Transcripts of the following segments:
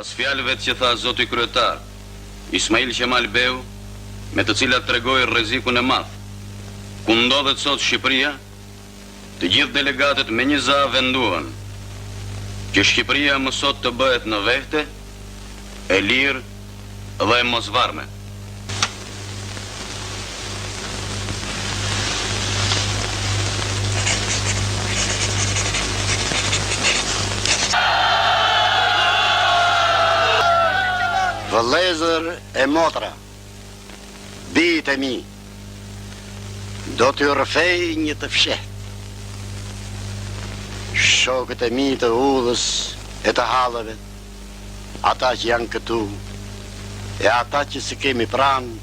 Pas fjalëve që tha zoti kryetar Ismail Qemal Beu, me të cilat tregoi rrezikun e madh ku ndodhet sot Shqipëria, të gjithë delegatët me një za venduan që Shqipëria më sot të bëhet në vehte, e lirë dhe e mosvarme. Vëllezër e motra, bijtë e mi, do t'ju rrëfej një të fshet. Shokët e mi të udhës e të hallëve, ata që janë këtu, e ata që si kemi pranë,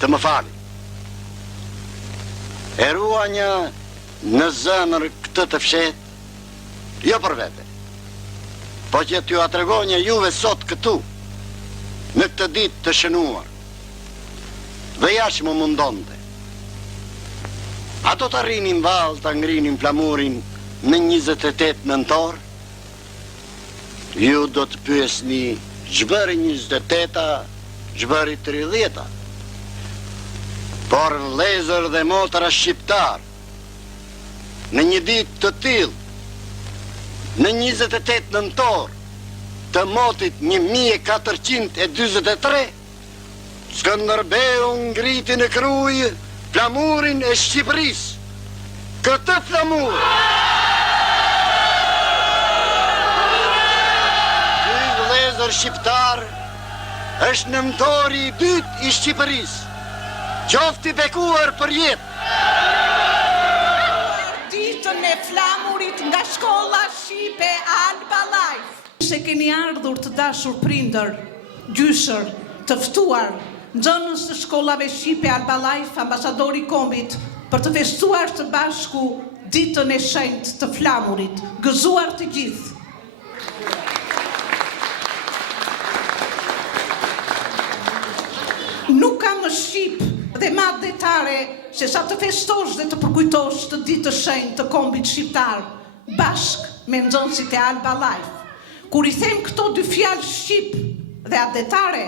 të më falin. E ruanja në zemër këtë të fshet, jo për vete, po që t'ju atregonja juve sot këtu, në këtë ditë të shënuar, dhe jashtë më mundonte. Ato të rrinin valë, të ngrinin flamurin në 28 nëntor, ju do të pyesni ç'bëri 28-a, ç'bëri 30-a. Por vëllezër dhe motra shqiptar, në një ditë të tillë, në 28 nëntor, të motit 1443, Skënderbeu ngriti në krujë flamurin e Shqipërisë. Këtë flamur, ky vëllezër shqiptar është nëntori i dytë i Shqipërisë. Qofti bekuar për jetë. Ditën e flamurit nga shkolla shqipe Alba Life. Se keni ardhur të dashur prindër, gjyshër, të ftuar, nxënës të shkollave shqipe Alba Life, ambasadori kombit, për të festuar të bashku ditën e shenjtë të flamurit, gëzuar të gjithë. Nuk kam më shqip dhe ma detare se sa të festosh dhe të përkujtosh të ditë të shenjtë të kombit shqiptar, bashk me nxënësit e Alba Life. Kur i them këto dy fjalë shqip dhe adetare,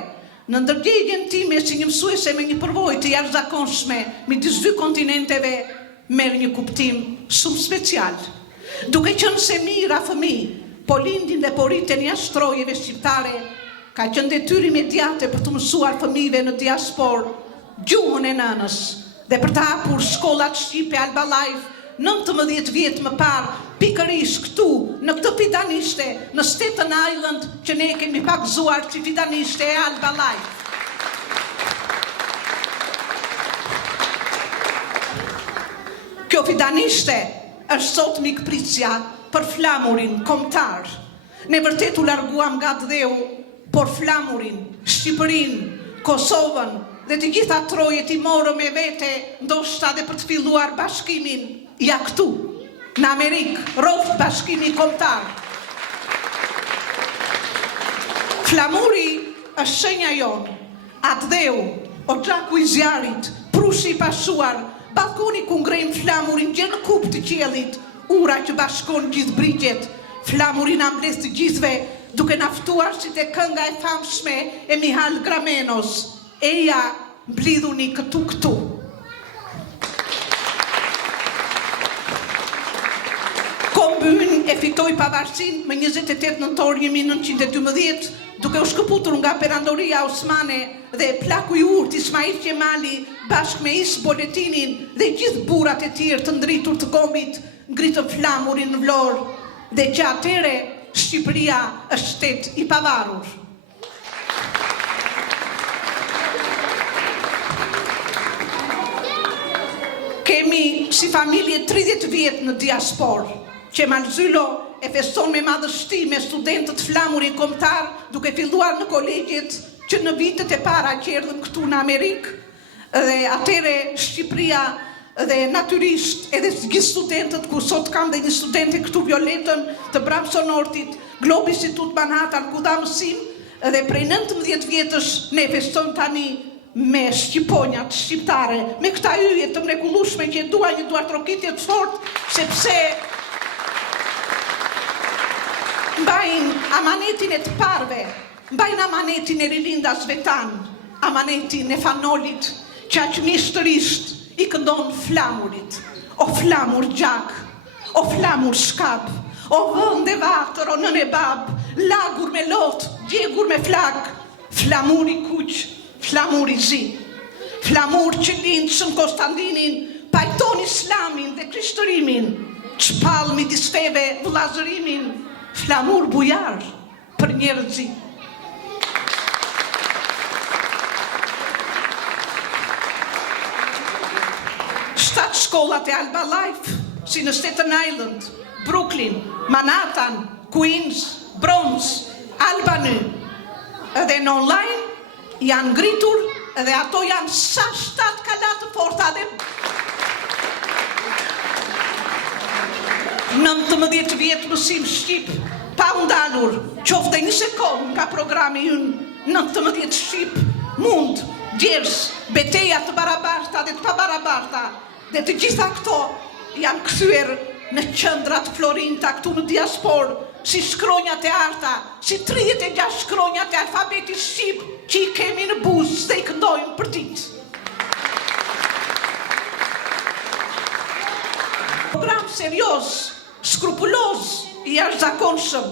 në ndërgjegjen time si një mësuese me një përvojë të jashtëzakonshme midis dy kontinenteve, merr një kuptim shumë special. Duke qenë se mira fëmijë po lindin dhe po rriten jashtë trojeve shqiptare, ka qenë detyrë imediate për të mësuar fëmijëve në diasporë gjuhën e nënës dhe për të hapur shkollat shqipe Alba Life 19 vjet më parë, pikërisht këtu, në këtë fidanishte, në Staten Island, që ne kemi pakzuar që fidanishte e Alba Life. Kjo fidanishte është sot mikpritësja për flamurin kombëtar. Ne vërtet u larguam nga dheu, por flamurin, Shqipërinë, Kosovën dhe të gjitha trojet i morëm me vete, ndoshta dhe për të filluar bashkimin, ja këtu, në Amerikë, rroft bashkimi kombëtar. Flamuri është shenja jonë, atë dheu, o gjaku i zjarit, prushi i pashuar, balkoni ku ngrejmë flamurin gjë në kup të qiellit, ura që bashkon gjithë brigjet, flamurin na mbledh të gjithëve, duke naftuar si te kënga e famshme e Mihal Gramenos, eja mblidhuni këtu. Kombyn e fitoi pavarësinë më 28 nëntor 1912, duke u shkëputur nga perandoria osmane dhe plaku i urtë Ismail Qemali bashkë me Is Boletinin dhe gjithë burrat e tjerë të ndritur të kombit ngritën flamurin në Vlorë dhe që atëre Shqipëria është shtet i pavarur. Kemi si familje 30 vjet në diasporë. Qemal Zylo e feston me madhështi me studentët flamurin kombëtar duke filluar në kolegjet që në vitet e para që erdhën këtu në Amerikë dhe atëre Shqipëria dhe natyrisht edhe gjithë studentët, ku sot kam dhe një studente këtu Violetën të Bramson Nortit, Globe Institute Manhattan, ku dha mësim dhe prej 19 vjetësh ne festojmë tani me shqiponjat shqiptare, me këta yje të mrekullueshme që dua një duartrokitje të fortë, sepse mbajnë amanetin e të parve mbajnë amanetin e rilindasve tanë, amanetin e fanolit që aq mistërisht i këndon flamurit. O flamur gjak, o flamur shkap, o vënd e vatër, o nën e bab, lagur me lot, djegur me flak, flamur i kuq, flamur i zi, flamur që lindë shën Konstantinin, pajton islamin dhe krishtërimin, çpall midis feve vëllazërimin, flamur bujar për njerëzi. Shtatë shkollat e Alba Life, si në Staten Island, Brooklyn, Manhattan, Queens, Bronx, Albany, edhe në online janë ngritur edhe ato janë sa 7 kalat të forta dhe 19 vjetë mësim shqip, pa undalur, qofte një sekund nga programi ynë, 19 shqip, mund, djers, beteja të barabarta dhe të pabarabarta, dhe të gjitha këto janë kthyer në qendrat florinta këtu në diaspor, si shkronjat e arta, si 36 shkronjat e alfabetit shqip që i kemi në buzë dhe i këndojmë për ditë. Program serioz, skrupuloz, i jashtëzakonshëm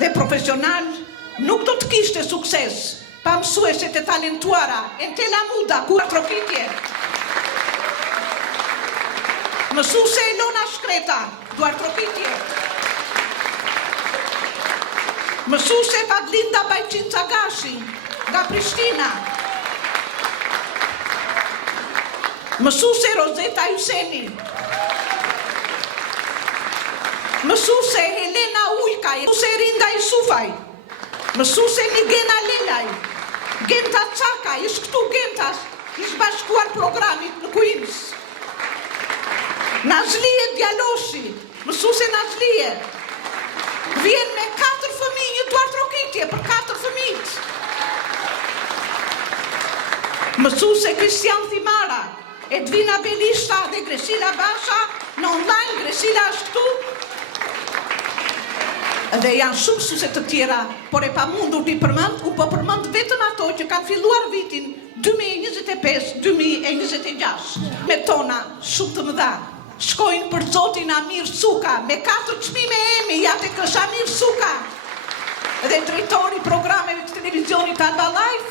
dhe profesional nuk do të kishte sukses pa mësueset e talentuara Entela Muda, kur trokitje. Mësuese Elona Shkreta, duar trokitje. Mësuese Padlinda Bajqin Cagashi, nga Prishtina. Mësuese Rozeta Juseni. Mësuese Helena Ujkaj, mësuese Rinda Isufaj, mësuese Nigena Lelaj, Genta Caka, ishtë këtu Gentas, ishtë bashkuar programit në Queens. Nazlije Djaloshi, mësuese Nazlije, vjen me 4 fëmijë, një duar trokitje për 4 fëmijët. Mësuese Kristian Thimara, Edvina Belishta dhe Gresila Basha, në online Gresila është këtu. Dhe janë shumë mësuese të tjera, por e pamundur t'i përmend, u po përmend vetëm ato që kanë filluar vitin 2025-2026 me tona shumë të mëdha. Shkojnë për zotin Amir Suka me 4 çmime Emmy, ja tek është Amir Suka, dhe drejtori programeve të televizionit Alba Life,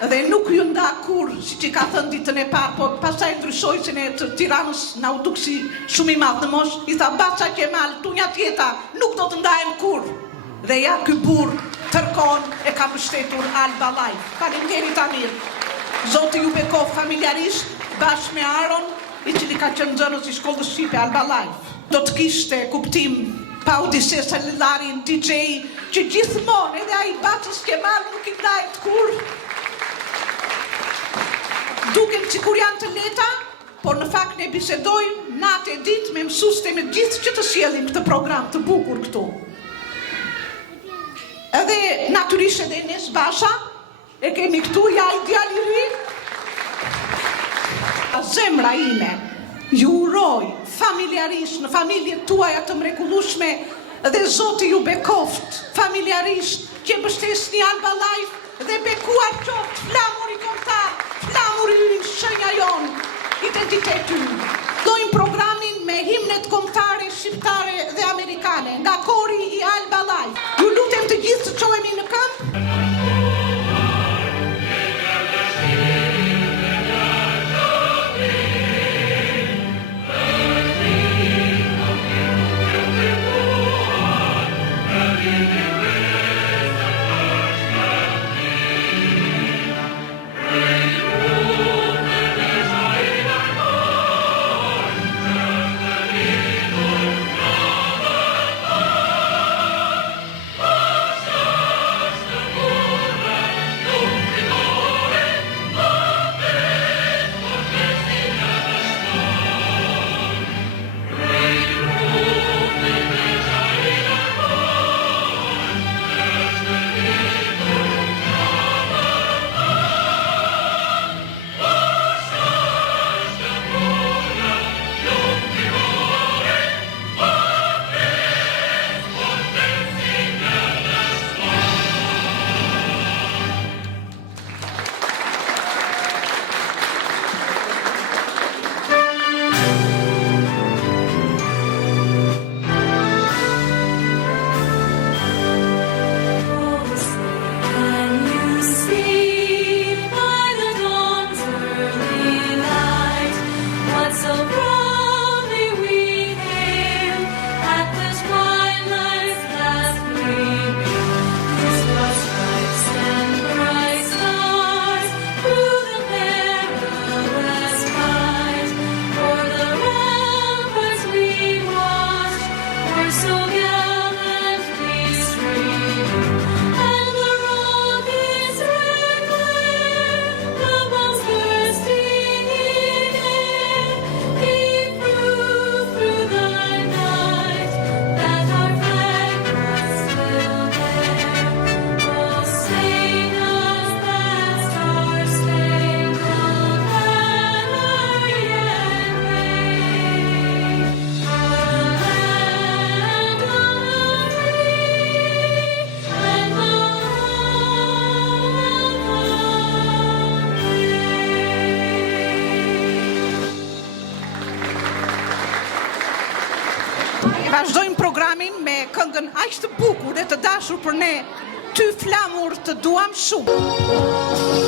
dhe nuk ju nda kur, si që ka thënë ditën e parë, po pastaj ndryshojësin e të Tiranës na u duk si shumë i madh në mosh, i tha Baça Qemal, tunja tjeta, nuk do të ndahen kur. Dhe ja ky burr tërkon e ka mbështetur Alba Life. Faleminderit Amir. Zoti ju bekov familjarisht bashkë me Aron, i cili ka qenë nxënës i shkollës shqipe Alba Life. Do të kishte kuptim pa Odisesa Lillarin, DJ, që gjithmonë edhe ai Bacës Qemal nuk i ndahet kur. Duken që kur janë të leta, por në fakt ne bisedojmë natë e ditë me mësueste me gjithë që të sjellim këtë program të bukur këtu. Edhe natyrisht edhe Enes Basha, e kemi këtu, ja i djali i ri. Zemra ime, ju uroj familjarisht në familjet tuaja të mrekullueshme dhe Zoti ju bekoft familjarisht që mbështesni Alba Life dhe bekuar qoftë flamuri kombëtar, flamuri ynë, shenja jonë, identiteti ynë. Dojmë programin me himnet kombëtare, shqiptare dhe amerikane, nga kori i Alba Life. Ju lutem të gjithë të çohemi në këmbë. këngën aq të bukur dhe të dashur për ne, ty flamur të duam shumë.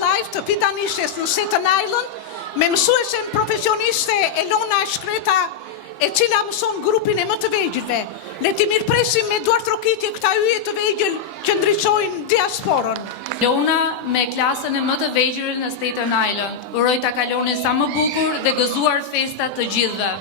Life të Pitanishtës në Staten Island me mësuesen profesioniste Elona Shkreta, e cila mëson grupin e më të vegjëlve. Le ti mirëpresim me duart trokitje këta yje të vegjël që ndriçojnë diasporën. Lona me klasën e më të vegjël në Staten Island. Uroj ta kaloni sa më bukur dhe gëzuar festa të gjithëve.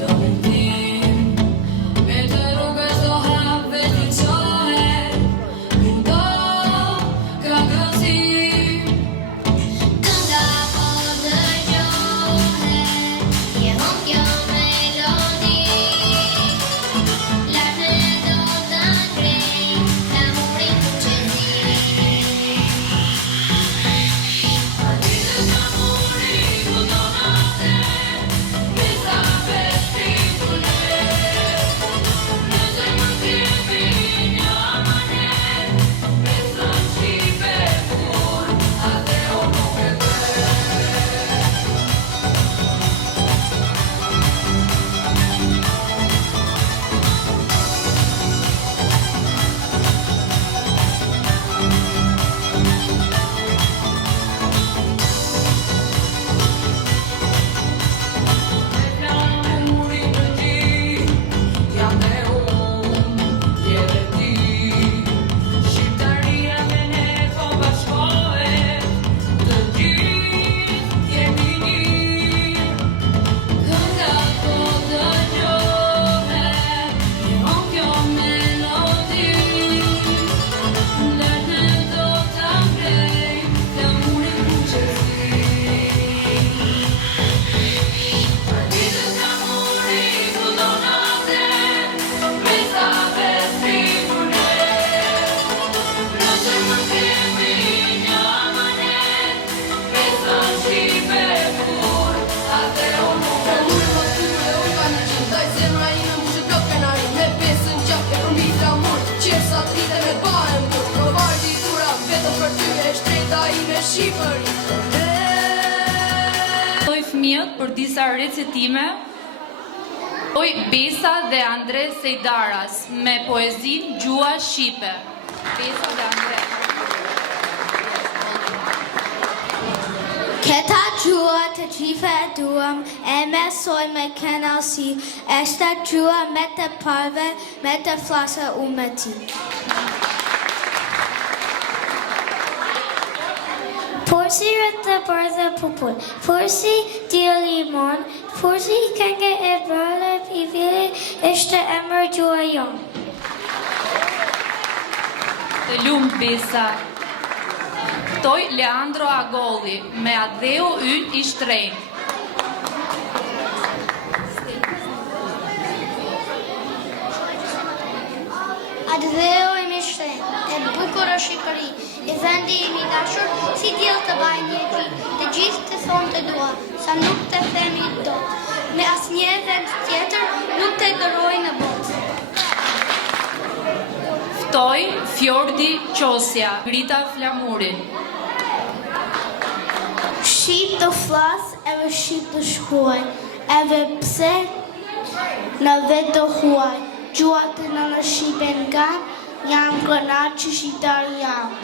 Don't Fëmijët për disa recitime. Besa dhe Andre Sejdaras me poezin Gjua Shqipe. Besa dhe Andre. Këta gjua të gjithë e duam, e mësoj me kënaqësi, është gjua me të parve, me të flasë me ti. Forsi rëtë për dhe popull, forsi t'ju limon, forsi këngë e brale pivile, është emër gjua jonë. Të lumë Besa. Ftoj Leandro Agolli me Adheu ynë i shtrenjtë. Adheu im i shtrenjtë, e bukur është Shqipëri, i vendi im i dashur, si diell të baj një gjitë, të gjithë të thonë të dua, sa nuk të themi do, me asnjë vend tjetër nuk të dëroj në botë. Ftoj Fjordi Qosja, Grita Flamuri. Shqip të flas, edhe shqip të shkruaj, edhe pse në vetë të huaj, gjuat të në Shqipen kanë, jam kënaqur që shqiptar jam.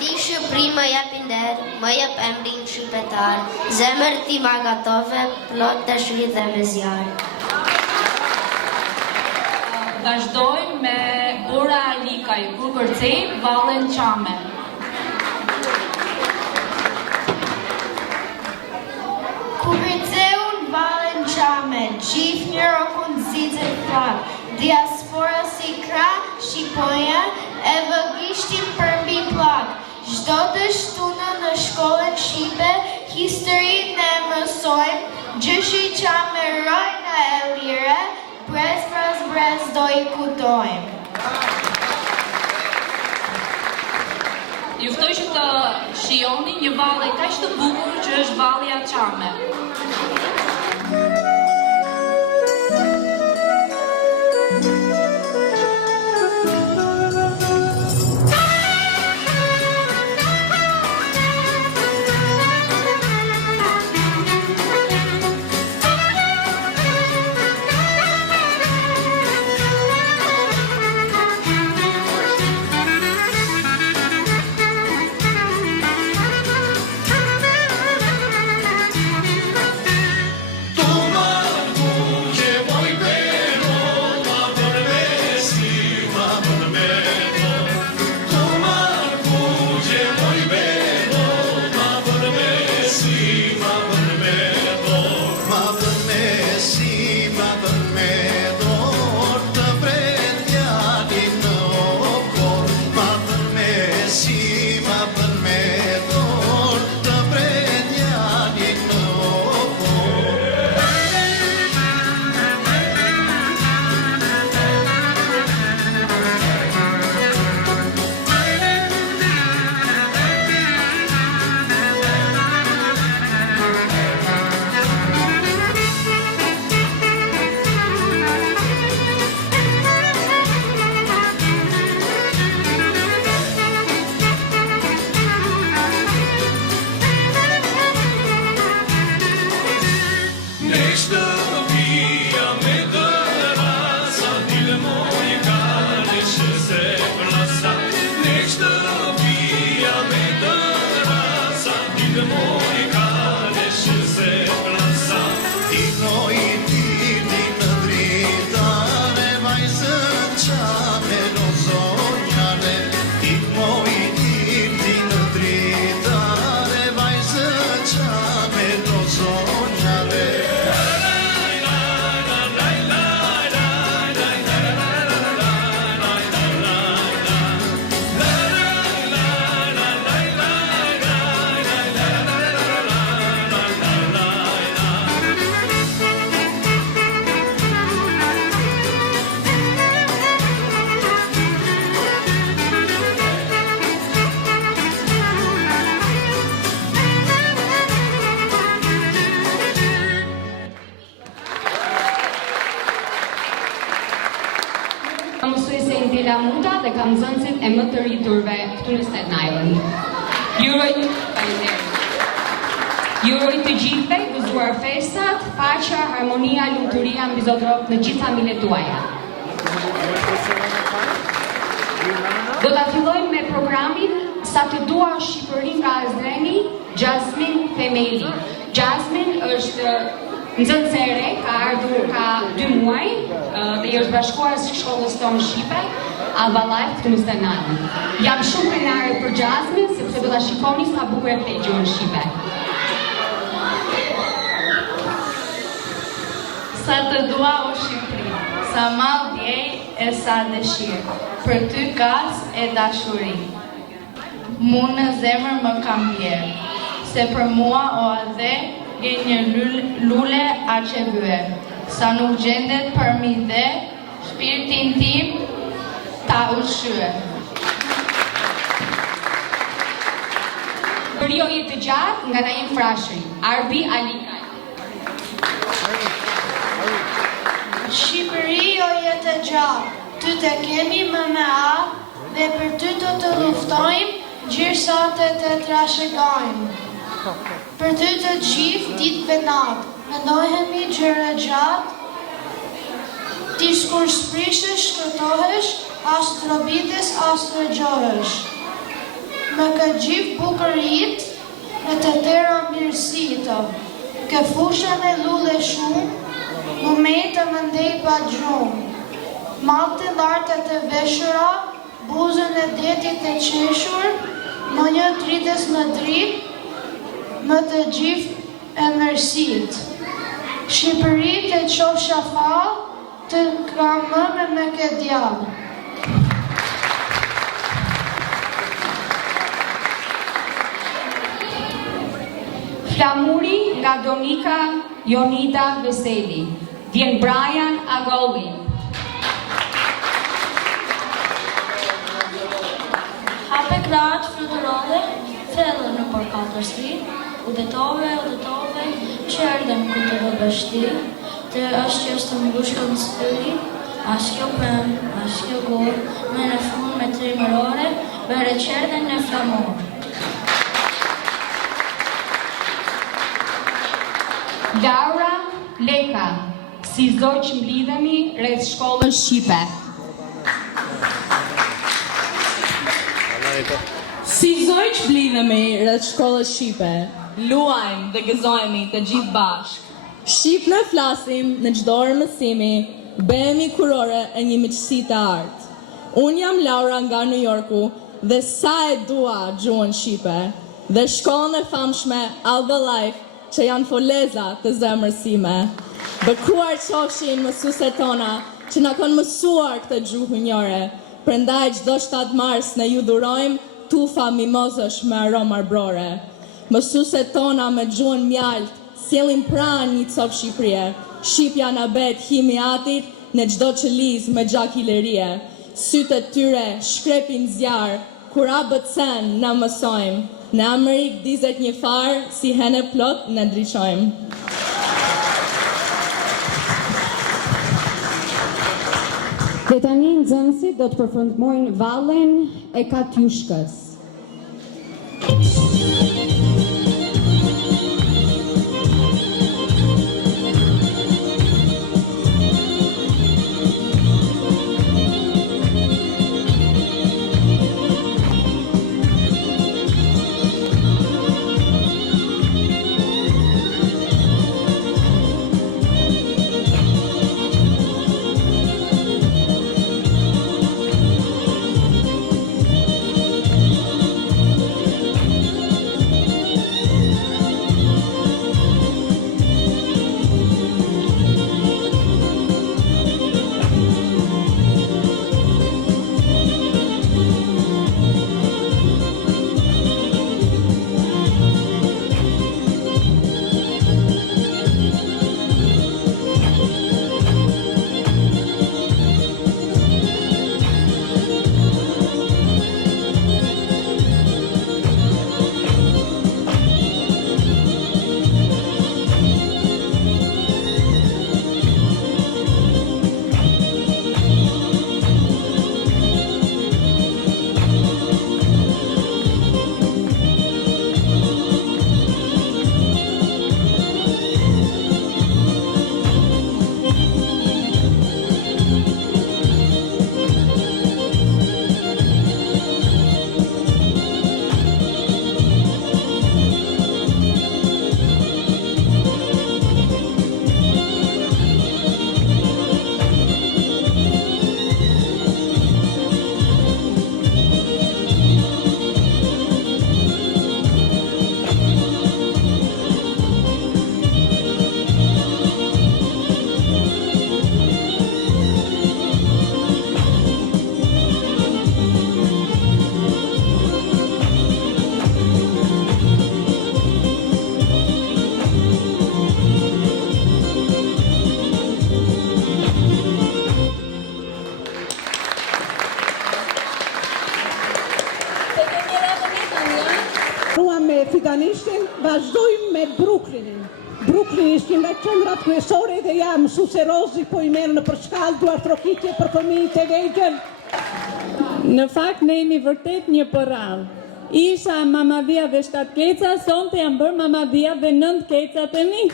Ti Shqipëri më jep nder, më jep emrin shqiptar, zemër ti ma gatove, plot dashuri dhe me zjarr. Vazhdojmë me Bora Alikaj, kur kërcej Vallen Qame. Kur kërceun Vallen Qame, gjithë njërë kënë zizë flak, diaspora si kra, Shqipoja, edhe gishtim për mbi plak. Çdo të shtunë në shkollën Shqipe, historinë ne mësojmë, gjyshi Qame rojnë e lire, brez do i kutojmë. Ju ftoj që të shijoni një valle kaq të bukur që është Vallja Qame. Mësuese Intela Muta dhe kam nxënësit e më të rriturve këtu në Staten Island. Ju uroj të gjithëve gëzuar festat, paqja, harmonia, lumturia mbi Zot rob në gjithë familjet tuaja. Do ta fillojmë me programin Sa të dua Shqipëri nga Azreni, Jasmine Themeli. Jasmine është nxënëse, ka ardhur ka 2 muaj dhe i është bashkuar së shkollës tonë shqipe, Alba Life këtu në Stenane. Jam shumë krenare për Jasmine, sepse do ta shikoni sa bukur e flet gjuhën shqipe. Sa të dua o Shqipëri, sa mall djej e sa dëshirë, për ty kas e dashuri. Mu në zemër më kam bjerë, se për mua o adhe gje një lule a që vye, sa nuk gjendet për mi dhe, shpirtin tim ta ushqye. Përjoje të gjatë nga Naim Frashëri, Arbi Alikaj. Shqipëri o jetë e gjatë, ty të kemi më me a, dhe për ty të luftojmë, gjirësate të trashëgojmë. Për ty të gjithë ditëve natë, mendojhemi gjëra gjatë, ti shkur shprishësh, shkërtohesh, as të robites, as të rëgjohesh. Me këtë gjithë bukërit, me të tëra mirësita, ke fusha me lulle shumë, momente më ndej pa gjumë, malte lartë të veshura, buzën e detit e qeshur, më një drites më dritë, më të gjithë e mërësit. Shqipëri të qofsha falë, të kramë me këtë djallë. Flamuri nga Donika Jonida Veseli. Vjen Brian Agolli. Hape kratë fluturove, thellë në për 4 sri, udetove, që erdhen ku të vëbështi, të është që është të mbushkën në spyri, as kjo pëm, as kjo gorë, me në fund me 3 mërore, bere që erdhen në flamur. Laura Leka, si zoj që mblidhemi rreth shkollës shqipe. Si zoj që mblidhemi rreth shkollës shqipe, luajmë dhe gëzojmë të gjithë bashkë. Shqip në flasim në çdo orë mësimi, bëhemi kurore e një miqësi të artë. Unë jam Laura nga New Yorku dhe sa e dua gjuhën shqipe, dhe shkollën e famshme Alba Life që janë foleza të zemrës time. Bekuar qofshin mësueset tona që na kanë mësuar këtë gjuhë njore. Prandaj çdo 7 mars ne ju dhurojmë tufa mimozësh me aromë arbrore. Mësueset tona me gjuhën mjalt sjellin pranë një copë Shqipërie. Shqipja na bet himi atit në çdo qëliz me gjak i lirie. Sytë e tyre shkrepin zjarë, kur ABC-n na mësojmë. Në Amerikë dizet një farë, si hene plot në ndriqojmë. Dhe tani nxënësit do të përfundojnë vallen e Katjushkës. Fidanishtin, vazhdojmë me Brooklynin. Brooklyn ishte nga qendrat kryesore dhe ja mësuese Rozi po i merr në përshkallë duar trokitje për fëmijët e vegjël. Në fakt ne jemi vërtet një përradh. Isha mamadia dhe 7 keca, sonte jam bërë mamadia dhe 9 kecat e mi.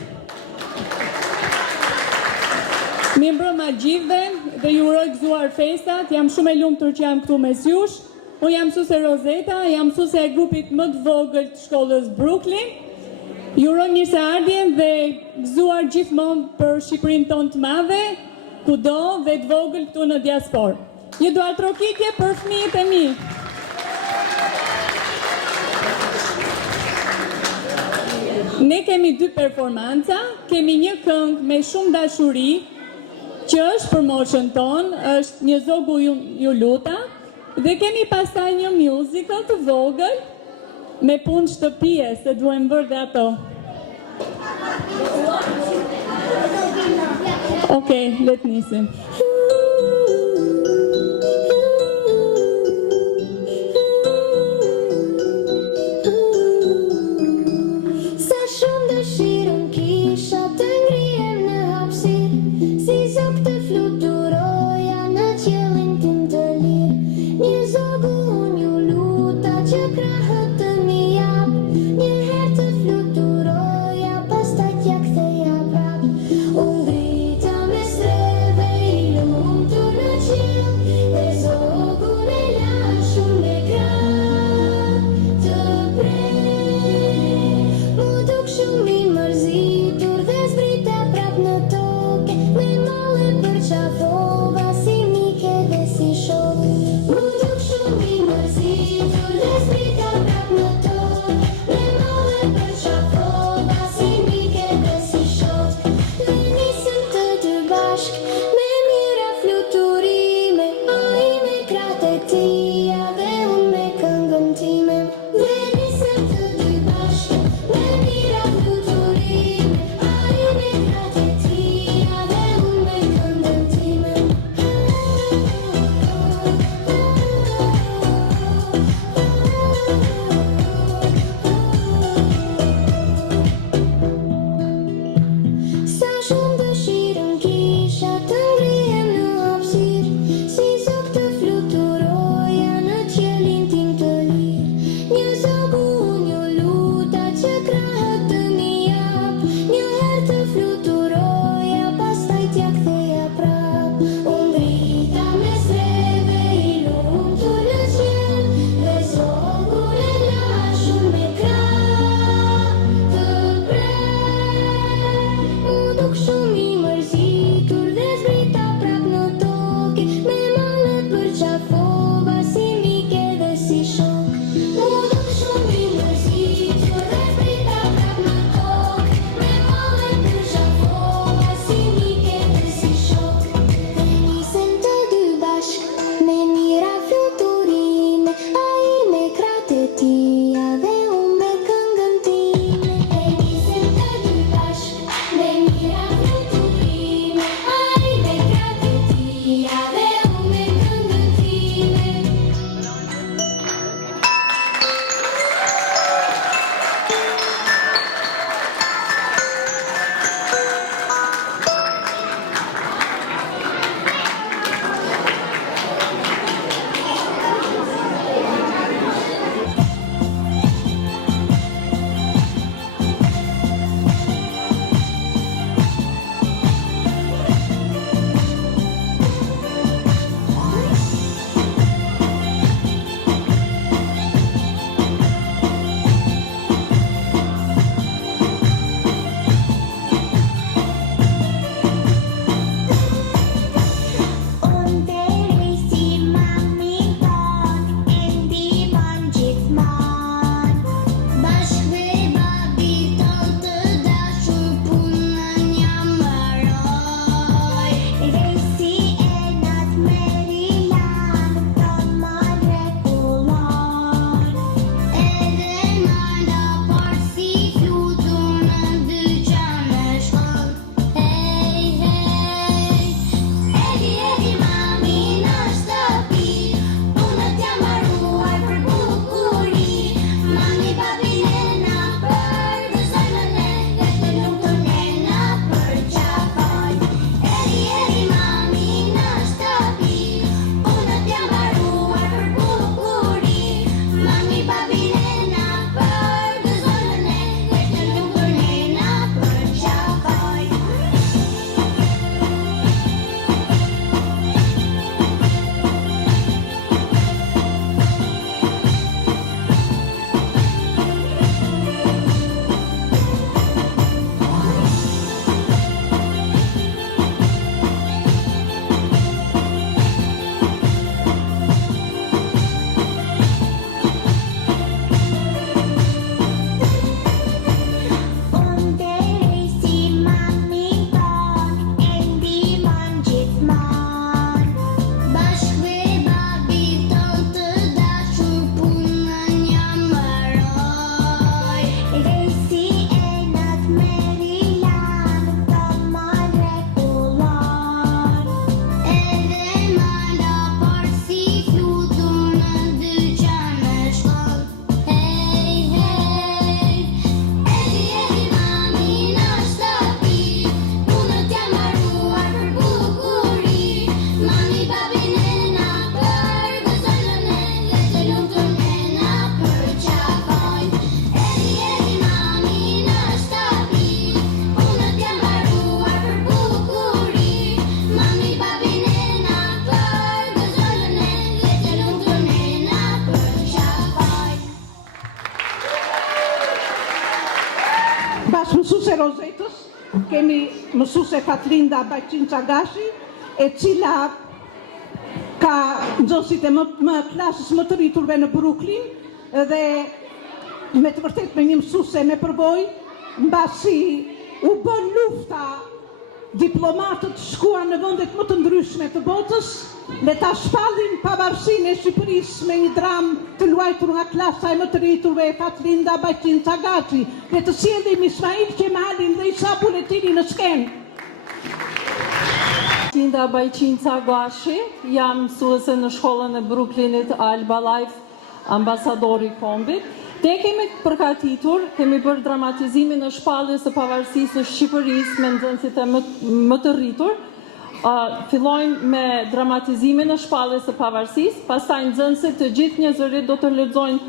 Mi mbrëma gjithve dhe ju uroj gëzuar festat, jam shumë e lumtur që jam këtu mes jush. Unë jam mësuese Rozeta, jam mësuese e grupit më të vogël të shkollës Brooklyn. Ju uroj mirëseardhjen dhe gëzuar gjithmonë për Shqipërinë tonë të madhe, kudo dhe të vogël këtu në diasporë. Një duar trokitje për fëmijët e mi. Ne kemi 2 performanca, kemi një këngë me shumë dashuri, që është për moshën tonë, është Një zogu ju luta, dhe kemi pastaj një musical të vogël me punë shtëpie, se duhem bërë dhe ato. Okej, le të nisim. Sa shumë dëshirën kisha të ngrihem në hapësirë, si zog të fluturoja në qiellin tim të lirë. Një zogu unë ju luta që krahët të mi jap, një herë të fluturoja, pastaj t'ja ktheja prap. Unë grita me streve i lumtur në qiell, dhe zogun e lashun me krah të prek. Mu duk shumë i mërzitur dhe zbrita prap në toke, me molle përqafova si mike dhe si shok. Mu duk shumë i mërzitur dhe zbrita prap në toke, me molle përqafova si mike dhe si shok. Dhe nisëm të dy bashk me mira fluturime, ai me kratë e tia dhe unë me këngën time. Dhe nisëm të dy bashk me mira fluturime, ai me kratë e tia dhe unë me këngën time. Sa shumë dëshirën kisha të ngrihem në hapësirë, si zog të fluturoja në qiellin tim të lirë. Një zogu unë ju luta që krahët të mi jap, një herë të fluturoja, pastaj t'ja ktheja prap. Unë grita me streve i lumtur në qiell, dhe zogun e lashun me krah të prek. Mu duk shumë i mërzitur dhe zbrita prap në toke, me molle përqafova si mike dhe si shok. Mu duk shumë i mërzitur dhe zbrita prap në toke, me molle përqafova si mike dhe si shok. Dhe nisëm të dy bashk me mira fluturime, ai me kratë e tia dhe unë me këngën time. Dhe nisëm të dy bashk me mira fluturime, ai me kratë e tia dhe unë me këngën time. mësuse Rozetës, kemi mësuse Fatlinda Bajqin Çagashi, e cila ka nxënësit e më klasës më të rriturve në Brooklyn dhe me të vërtet me një mësuse me përvojë, mbasi u bën lufta, diplomatët shkuan në vendet më të ndryshme të botës dhe ta shpallin pavarësinë e Shqipërisë me një dramë të luajtur nga klasa e më të rriturve e Fatlinda Bajqin Çagashi, dhe të sjellim Ismail Kemalin dhe Isa Buletini në skenë. Fatlinda Bajqin Çagashi, jam mësuese në shkollën e Brooklynit Alba Life, ambasadori i kombit. Te kemi përgatitur, kemi bërë dramatizimin e shpalljes së pavarësisë së Shqipërisë me nxënësit e më të rritur. Fillojmë me dramatizimin e shpalljes së pavarësisë, pastaj nxënësit të gjithë njerëzit do të lexojnë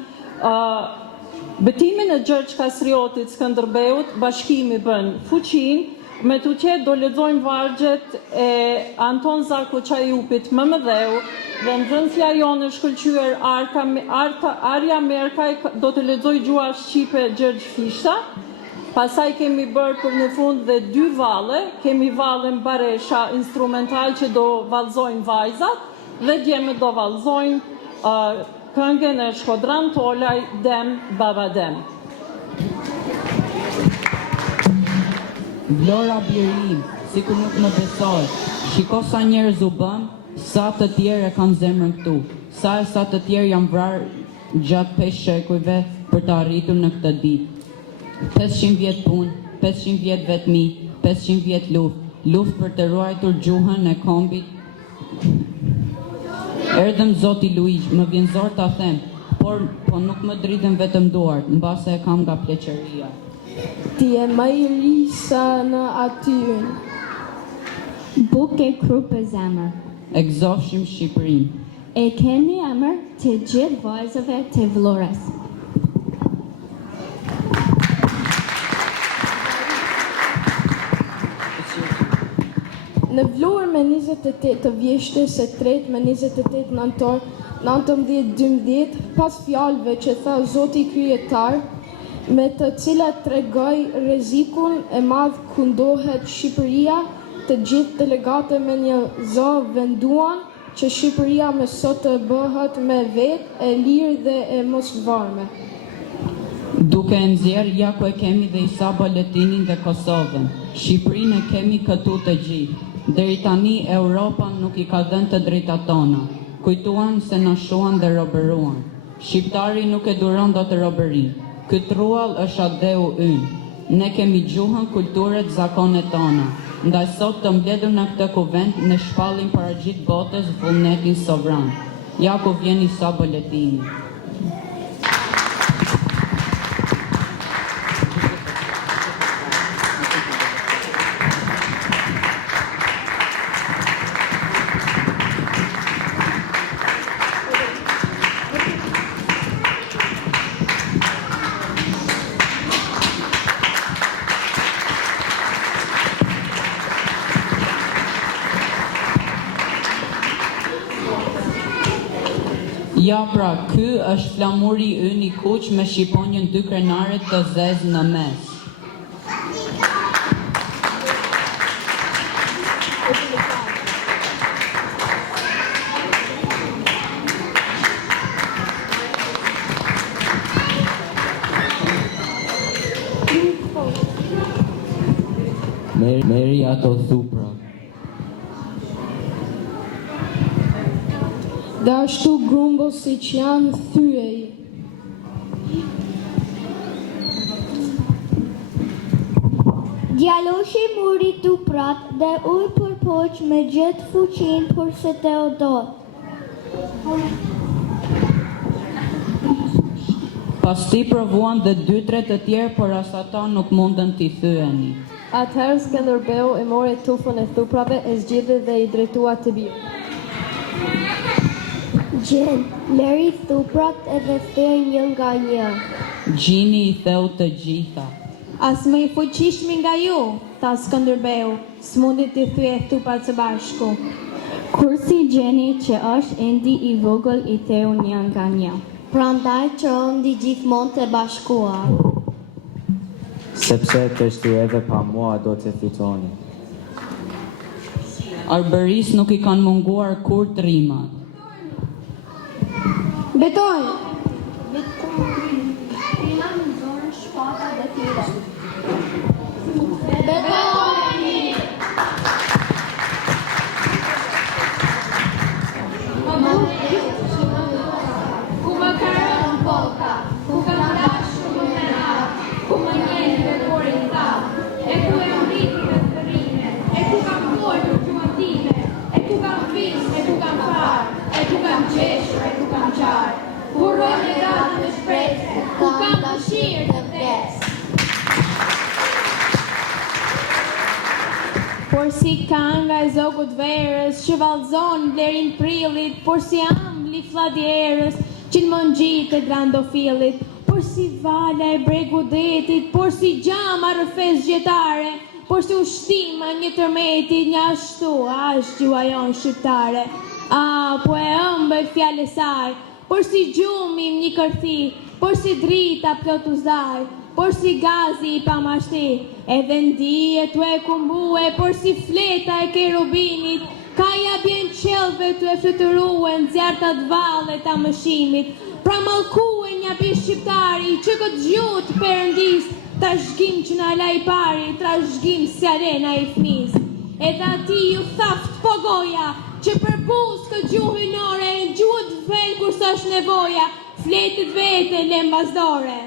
betimin e Gjergj Kastriotit Skënderbeut, Bashkimi bën fuqinë. Me të qetë do lexojmë vargjet e Anton Zaku Çajupit më mëdheu dhe nxënësja jonë e shkëlqyer Arja Merkaj do të lexoj gjua shqipe Gjergj Fishta. Pastaj kemi bërë për në fund dhe 2 valle, kemi vallën Baresha instrumental që do vallëzojnë vajzat dhe djemët do vallëzojnë këngën e Shkodran Tolaj Dem Baba Dem. Vlora Birim, si ku nuk më besoj, shiko sa njerëz u bëm, sa të tjerë e kanë zemrën këtu, sa të tjerë janë vrarë gjatë 5 shekujve për të arritur në këtë ditë. 500 vjet punë, 500 vjet vetmi, 500 vjet luft për të ruajtur gjuhën e kombit. Erdhëm Zoti Luiq, më vjen zor ta them, por nuk më dritën vetëm duart, mbase e kam nga pleqëria. Ti e më i ri sa në aty unë. Buk e krup e zemër. E gëzoshim Shqipërinë. E kemi emër të gjithë vajzave të Vlorës. Në Vlorë me 28 të vjeshtës e 3 me 28 nëntor, 19-12, pas fjalëve që tha Zoti Kryetar, me të cilat tregoj rrezikun e madh ku ndohet Shqipëria, të gjithë delegatë me një zë venduan që Shqipëria me sot të bëhet me vetë e lirë dhe e mos varme. Duke e nxjerrë, ja ku e kemi dhe Isa Buletinin dhe Kosovën. Shqipërinë e kemi këtu të gjithë. Deri tani Europa nuk i ka dhënë të drejtat tona. Kujtuan se na shuan dhe robëruan. Shqiptari nuk e duron dot robërinë. Ky truall është adeu ynë. Ne kemi gjuhën, kulturën, zakonet tona. Ndaj sot të mbledhur në këtë kuvent ne shpallim para gjithë botës vullnetin sovran. Ja ku vjen Isa Buletini. Ja pra, ky është flamuri ynë i kuq me shqiponjën 2 krenare të zezë në mes. Meri ato thupra. Dhe ashtu grumbo si që janë thyej. Djaloshi muri tu prat dhe uj përpoq me gjithë fuqin për se Teodor. Pas ti provuan dhe 2-3 të tjerë, por as ata nuk mundën t'i thyeni. Atëherë Skënderbeu e mori tufën e thuprave, e zgjidhi dhe i drejtua të birë. Gjen, leri thuprat edhe thyej një nga një. Gjini i theu të gjitha. As më i fuqishmi nga ju, tha Skënderbeu, s'mundi t'i thyej thuprat së bashku. Kursi Gjeni që është endi i vogël i theu një nga një. Prandaj që ëndi gjithmonë të bashkuar. sepse kështu edhe pa mua do të fitoni. Arbëris nuk I kanë munguar kur të rimat. Betoj! Ku më karën polka, ku kam dashur me natë, ku më njënë dhe korin ta, e ku e mbriti dhe sërine, e ku kam folur gjuatime, e ku kam vis, e ku kam farë, e ku kam qeshur, e ku kam qarë, ku rrën e datë me shpresë, ku kam dëshirë të vdes. Por si kanga e zogut verës që vallëzon blerin prillit, por si ambli fladjerës që në mëngjit e drandofillit, por si vala e bregu detit, por si gjama rëfes gjetare, por si ushtima një tërmetit, një ashtu ashtë gjua jon shqiptare. Po e ëmbël fjale saj, por si gjumim një kërthi, por si drita plot uzaj, por si gazi I pamashti, edhe ndije tu e kumbue, por si fleta e kerubinit, kaja bjen qelve tu e fluturuen, zjartat valle ta mëshimit, pra malkue një pi shqiptari, që këtë gjutë përëndis, ta shgjim që në ala I pari, tra shgjim si arena I fnis. Edhe ati ju thaft po goja, që për bus këtë gjuhinore, gjuhët vel kur s'është nevoja, fletit vete lembazdore.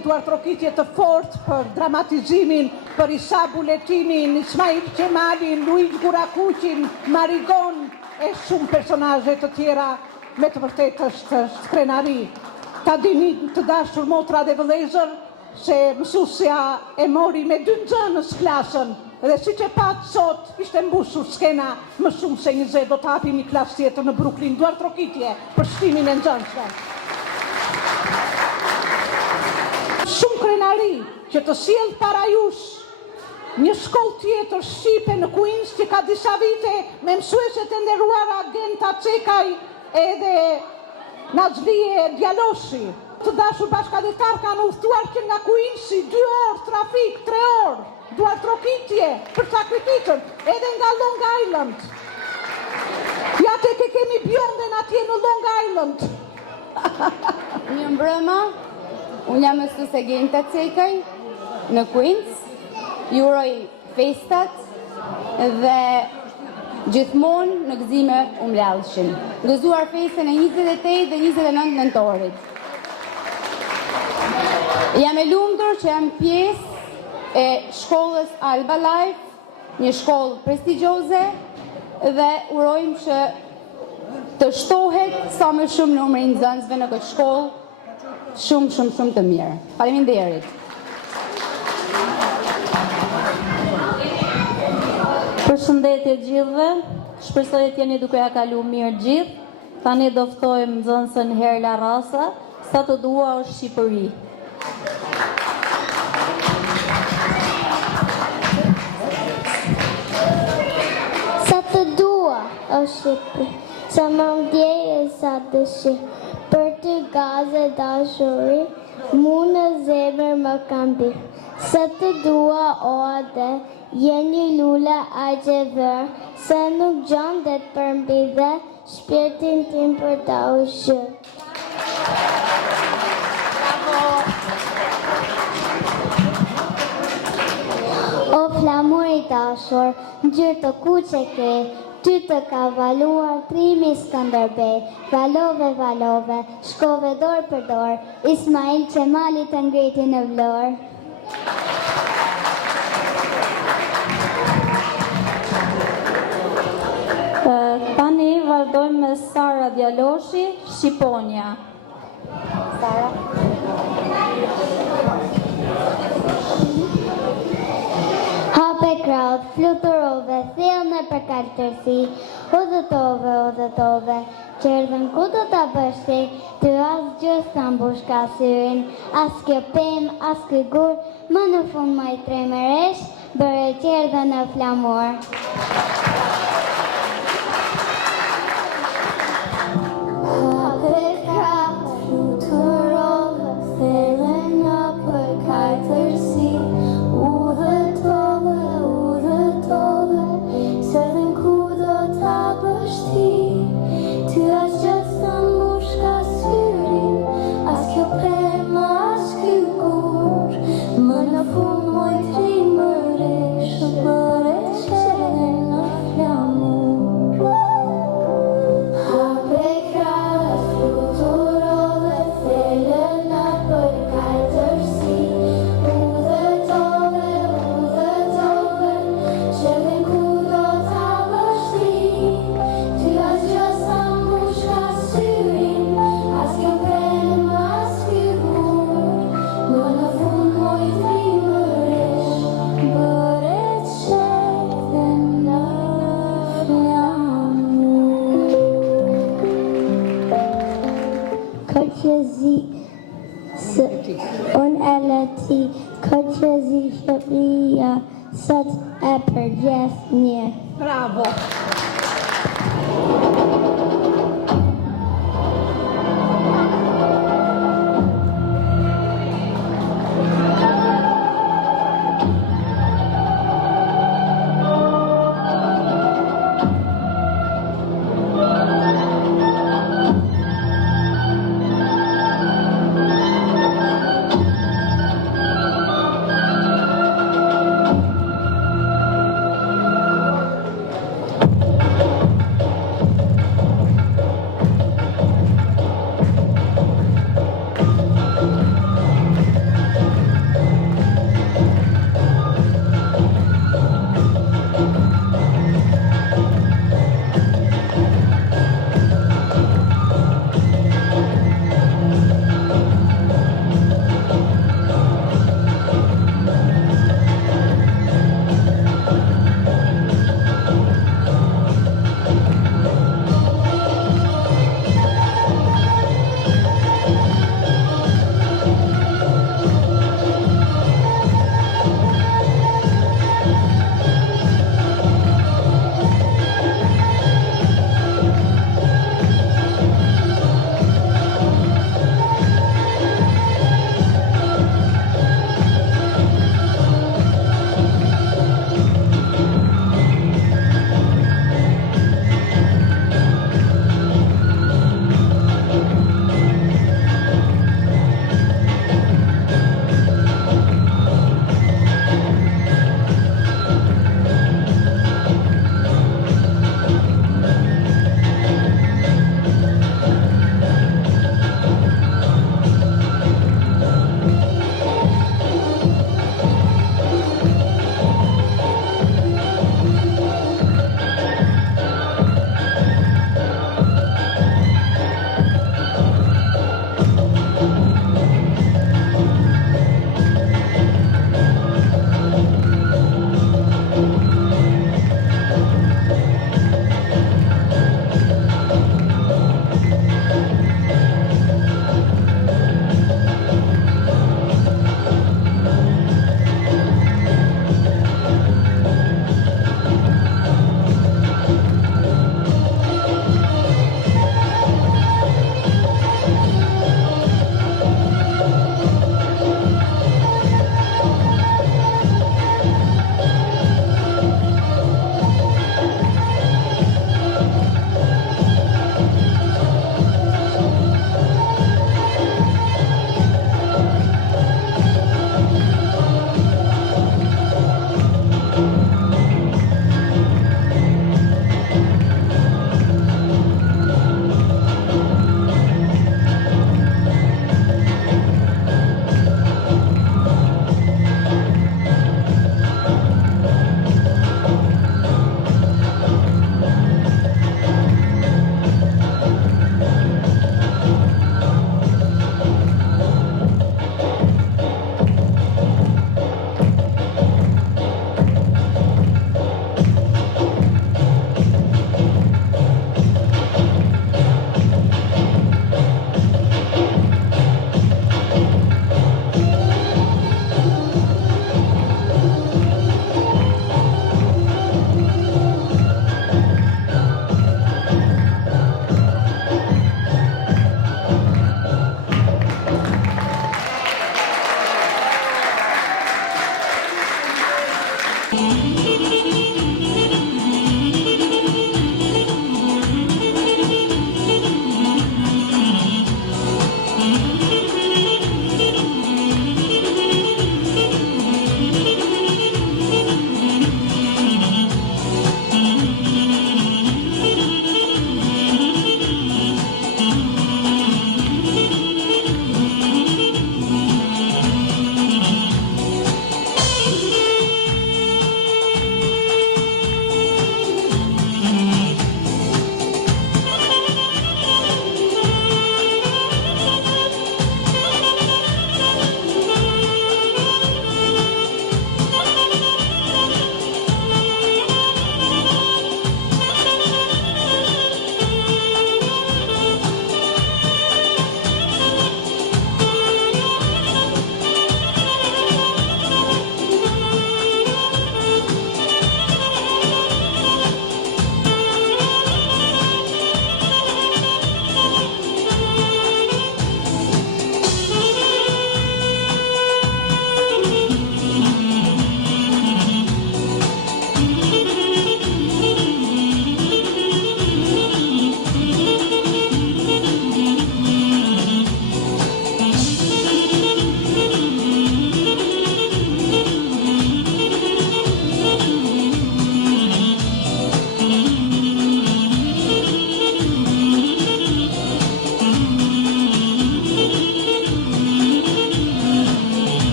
Duar trokitje të fort për dramatizimin, për Isa Buletimin, Ismail Qemalin, Luigi Gurakuqin, Marigon e shumë personazhe të tjera, me të vërtet është skrenari. Ta dini të dashur motra dhe vëllezër se mësusja e mori me 2 nxënës klasën dhe si që patë sot ishte mbusur skena më shumë se 20 do të hapim një klasë tjetër në Brooklyn. Duar trokitje për shtimin e nxënësve. Shumë krenari që të sjell para jush një shkollë tjetër shqipe në Queens që ka disa vite me mësueset e nderuara Genta Cekaj edhe Nazlie Djaloshi. Të dashur bashkëdhetar kanë udhëtuar që nga Queensi 2 orë trafik, 3 orë, duar trokitje për sakrificën edhe nga Long Island. Ja te ke kemi bjonden atje në Long Island. Një mbrëma, unë jam mësuese Genta Cekaj në Queens, ju uroj festat dhe gjithmonë në gëzime umbrellshëm. Gëzuar festën e 28 dhe 29 nëntorit. Jam e lumtur që jam pjesë e shkollës Alba Life, një shkollë prestigjioze dhe urojmë që të shtohet sa më shumë numri i nxënësve në këtë shkollë, shumë të mirë. Faleminderit. Përshëndetje gjithëve, shpresoj të jeni duke ja kaluar mirë gjithë. Tani do ftojmë nxënësen Herla Rasa, sa të dua është Shqipëri. Sa të dua është Shqipëri, sa më ndjeje sa dëshirë, për ty gaze dashuri, mu në zemër më kam birë. Sa të dua o ade, jeni lula aqe vërë, sa nuk gjondet për mbi dhe, shpirtin tim për ta ushqyrë. O flamuri dashur, ngjyrë të kuqe ke, ty të ka valuar trimi Skënderbej. Valove, valove, shkove dorë për dorë, Ismail Qemali të ngriti në Vlorë. Tani vazhdojmë me Sara Djaloshi, Shqiponja. Sara. Hape kraut, fluturove, thellë në përkaltërsi, udhëtove, që erdhën ku do t'a bësh ti, ty as gjë sa mbush ka syrin, as kjo pem, as ky gur, më në fund më i tremeresh, bëre që erdhën në flamur. Hape kraut, fluturove, thellë në përkaltërsi, Shqipëria, sot e përgjes një. Bravo!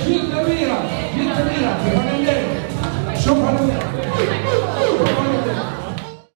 Shqipë